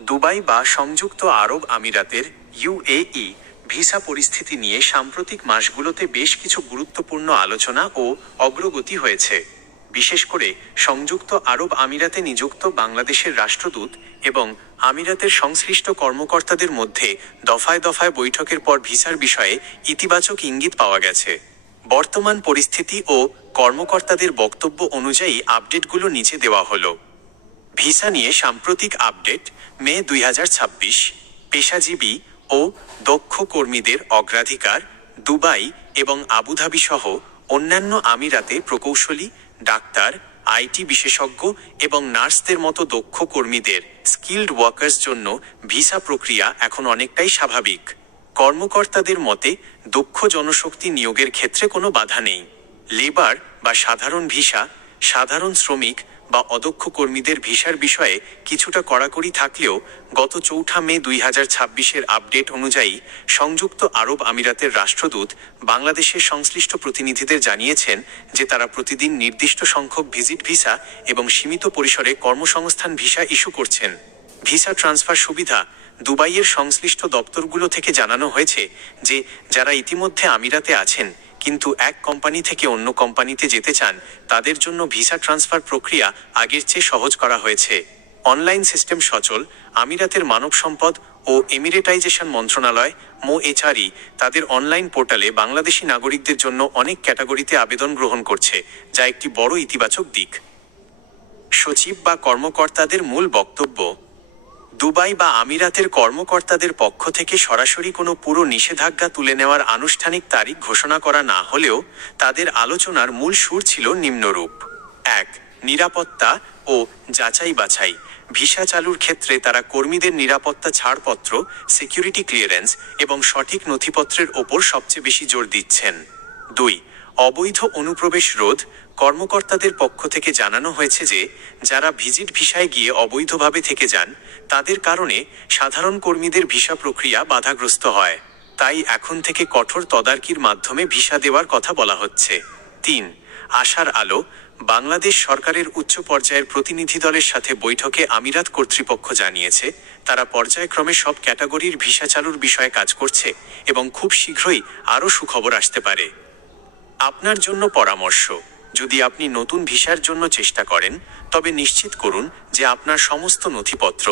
Dubai বা সংযুক্ত আরব আমিরাতের ইউএই ভিসা পরিস্থিতি নিয়ে সাম্প্রতিক মাসগুলোতে বেশ কিছু গুরুত্বপূর্ণ আলোচনা ও অগ্রগতি হয়েছে। বিশেষ করে সংযুক্ত আরব আমিরাতে নিযুক্ত বাংলাদেশের রাষ্ট্রদূত এবং আমিরাতের সংশ্লিষ্ট কর্মকর্তাদের মধ্যে দফায় দফায় বৈঠকের পর ভিসার বিষয়ে ইতিবাচক ইঙ্গিত পাওয়া গেছে। বর্তমান পরিস্থিতি ও কর্মকর্তাদের বক্তব্য অনুযায়ী আপডেটগুলো নিচে দেওয়া হলো। ভিসা নিয়ে সাম্প্রতিক আপডেট। মে 2026। পেশাজীবী ও দক্ষ কর্মীদের অগ্রাধিকার। দুবাই এবং আবুধাবি সহ অন্যান্য আমিরাতে প্রকৌশলী, ডাক্তার, আইটি বিশেষজ্ঞ এবং নার্সদের মতো দক্ষ কর্মীদের স্কিল্ড ওয়ার্কার্স জন্য ভিসা প্রক্রিয়া এখন অনেকটাই স্বাভাবিক। কর্মকর্তাদের মতে দক্ষ জনশক্তি নিয়োগের ক্ষেত্রে কোনো বাধা নেই। লেবার বা সাধারণ ভিসা, সাধারণ শ্রমিক বা অদক্ষ কর্মীদের ভিসার বিষয়ে কিছুটা কড়াকড়ি থাকলেও গত 4 মে 2026 আপডেট অনুযায়ী সংযুক্ত আরব আমিরাতের রাষ্ট্রদূত বাংলাদেশের সংশ্লিষ্ট প্রতিনিধিদের জানিয়েছেন যে তারা প্রতিদিন নির্দিষ্ট সংখ্যক ভিজিট ভিসা এবং সীমিত পরিসরে কর্মসংস্থান ভিসা ইস্যু করছেন। ভিসা ট্রান্সফার সুবিধা। দুবাইয়ের সংশ্লিষ্ট দপ্তরগুলো থেকে জানানো হয়েছে যে যারা ইতিমধ্যে আমিরাতে আছেন কিন্তু এক কোম্পানি থেকে অন্য কোম্পানিতে যেতে চান তাদের জন্য ভিসা ট্রান্সফার প্রক্রিয়া আগের চেয়ে সহজ করা হয়েছে। অনলাইন সিস্টেম সচল। আমিরাতের মানব সম্পদ ও এমিরেটাইজেশন মন্ত্রণালয় MOHRE তাদের অনলাইন পোর্টালে বাংলাদেশি নাগরিকদের জন্য অনেক ক্যাটাগরিতে আবেদন গ্রহণ করছে, যা একটি বড় ইতিবাচক দিক। সচিব বা কর্মকর্তাদের মূল বক্তব্য। দুবাই বা আমিরাতের কর্মকর্তাদের পক্ষ থেকে সরাসরি কোনো পুরো নিষেধাজ্ঞা তুলে নেওয়ার আনুষ্ঠানিক তারিখ ঘোষণা করা না হলেও তাদের আলোচনার মূল সুর ছিল নিম্নরূপ। 1. নিরাপত্তা ও যাচাই বাছাই। ভিসা চালুর ক্ষেত্রে তারা কর্মীদের নিরাপত্তা ছাড়পত্র, সিকিউরিটি ক্লিয়ারেন্স এবং সঠিক নথিপত্রের ওপর সবচেয়ে বেশি জোর দিচ্ছেন। 2. অবৈধ অনুপ্রবেশ রোধ। কর্মকর্তাদের পক্ষ থেকে জানানো হয়েছে যে যারা ভিজিট ভিসায় গিয়ে অবৈধভাবে থেকে যান তাদের কারণে সাধারণ কর্মীদের ভিসা প্রক্রিয়া বাধাগ্রস্ত হয়, তাই এখন থেকে কঠোর তদারকির মাধ্যমে ভিসা দেওয়ার কথা বলা হচ্ছে। 3. আশার আলো। বাংলাদেশ সরকারের উচ্চ পর্যায়ের প্রতিনিধি দলের সাথে বৈঠকে আমিরাত কর্তৃপক্ষ জানিয়েছে তারা পর্যায়ক্রমে সব ক্যাটাগরির ভিসা চালুর বিষয়ে কাজ করছে এবং খুব শীঘ্রই আরও সুখবর আসতে পারে। আপনার জন্য পরামর্শ। যদি আপনি নতুন ভিসার জন্য চেষ্টা করেন তবে নিশ্চিত করুন যে আপনার সমস্ত নথিপত্র,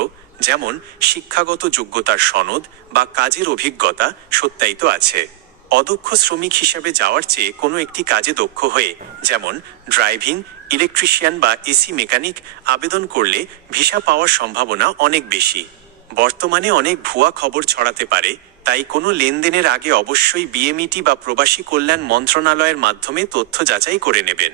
যেমন শিক্ষাগত যোগ্যতার সনদ বা কাজের অভিজ্ঞতা, সত্যায়িত আছে। অদক্ষ শ্রমিক হিসেবে যাওয়ার চেয়ে কোনো একটি কাজে দক্ষ হয়ে, যেমন ড্রাইভিং, ইলেকট্রিশিয়ান বা এসি মেকানিক আবেদন করলে ভিসা পাওয়ার সম্ভাবনা অনেক বেশি। বর্তমানে অনেক ভুয়া খবর ছড়াতে পারে, তাই কোনো লেনদেনের আগে অবশ্যই বিএমইটি বা প্রবাসী কল্যাণ মন্ত্রণালয়ের মাধ্যমে তথ্য যাচাই করে নেবেন।